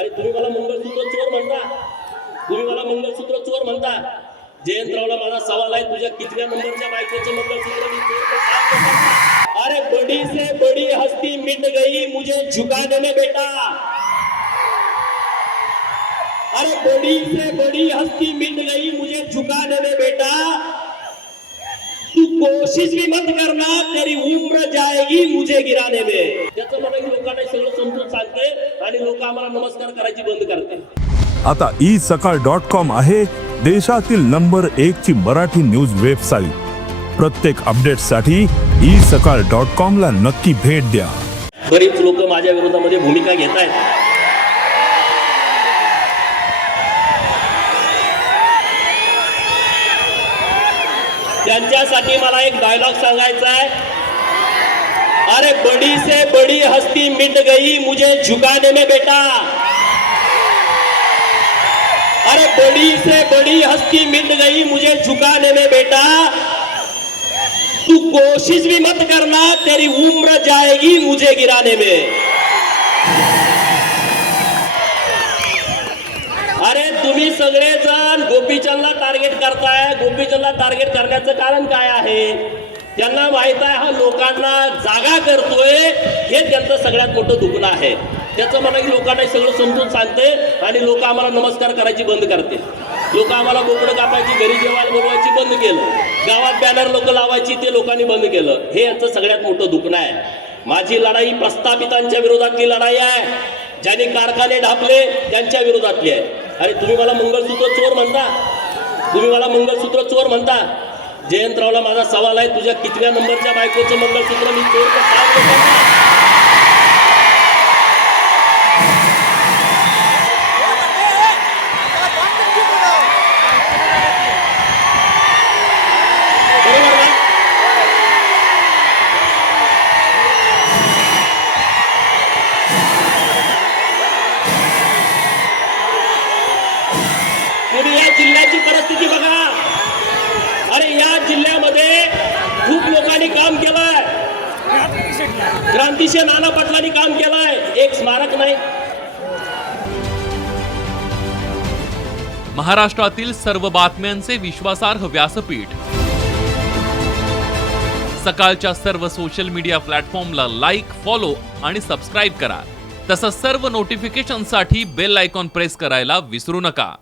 आणि तुम्ही मला मंगळसूत्र चोर म्हणता. तुम्ही मला मंगळसूत्र चोर म्हणता. जयंतरावला माझा सवाल आहे, तुझ्या कितव्या नंबरच्या बायकोचं मंगळसूत्र मी चोर. अरे बडी से बडी हस्ती मिट गई मुझे झुकाने में बेटा. अरे बड़ी से बड़ी हस्ती मिट गई मुझे झुका देने बेटा. तू कोशिश भी मत करना, तेरी उम्र जाएगी मुझे गिराने में. सगळं समजून सांगते आणि लोक आम्हाला नमस्कार करायची बंद करते आता ई सकाळ डॉट कॉम आहे देशातील नंबर एक ची मराठी न्यूज वेबसाईट. प्रत्येक अपडेटसाठी ई सकाळ डॉट कॉम ला नक्की भेट द्या. बरीच लोक माझ्या विरोधामध्ये भूमिका घेत आहेत त्यांच्यासाठी मला एक डायलॉग सांगायचा आहे. अरे बड़ी से बड़ी हस्ती मिट गई मुझे झुकाने में बेटा। अरे बड़ी से बड़ी हस्ती मिट गई मुझे झुकाने में बेटा। तू कोशिश भी मत करना तेरी उम्र जाएगी मुझे गिराने में। अरे तुम्ही सगळेजण गोपीचंदला टार्गेट करताय गोपीचंदला टार्गेट करण्याचं कारण काय आहे? त्यांना माहीत आहे हा लोकांना जागा करतोय हे त्यांचं सगळ्यात मोठं दुखणं आहे. त्याचं मला की लोकांना सगळं समजून सांगते आणि लोक आम्हाला नमस्कार करायची बंद करते. लोक आम्हाला बोकडं कापायची घरी जेवायला बोलवायची बंद केलं. गावात बॅनर लोक लावायची ते लोकांनी बंद केलं. हे यांचं सगळ्यात मोठं दुखणं आहे. माझी लढाई प्रस्थापितांच्या विरोधातली लढाई आहे. ज्यांनी कारखाने ढापले त्यांच्या विरोधातली आहे. अरे तुम्ही मला मंगळसूत्र चोर म्हणता? तुम्ही मला मंगळसूत्र चोर म्हणता? जयंतरावला माझा सवाल आहे तुझ्या कितव्या नंबरच्या बायकोचं मंगळसूत्र मी चोर या जिल्ह्याची परिस्थिती बघा अरे या जिल्ह्यामध्ये पाटलांनी काम केलंय. क्रांतिशे नाना पाटलांनी काम केलंय. एक स्मारक नाही. महाराष्ट्रातील सर्व बातम्यांचे विश्वासार्ह व्यासपीठ. सकाळच्या सर्व सोशल मीडिया प्लॅटफॉर्मला लाईक फॉलो आणि सबस्क्राईब करा. तसंच सर्व नोटिफिकेशनसाठी बेल आयकॉन प्रेस करायला विसरू नका.